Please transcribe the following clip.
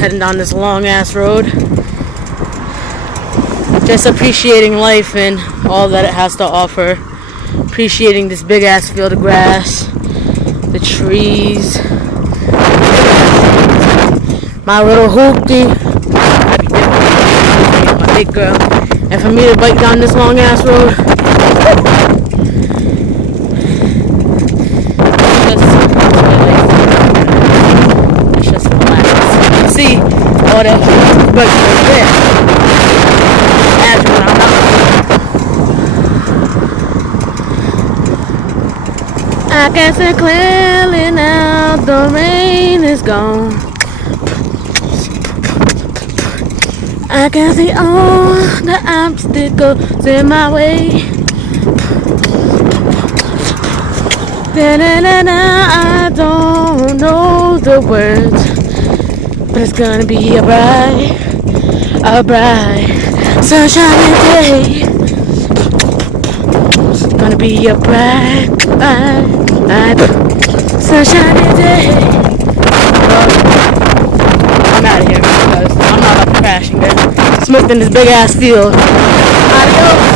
heading down this long ass road. Just appreciating life and all that it has to offer. Appreciating this big ass field of grass, the trees, my little hoopty, my big girl, and for me to bike down this long ass road. It's just relax. You can see all that bike right there. Imagine when I'm out. I can see clearly now, the rain is gone. I can see all the obstacles in my way. I don't know the words, but it's gonna be a bright sunshiny day. It's gonna be a bright sunshiny day. I'm out of here because I'm not about to crash and get smoked in this big ass field. Adios.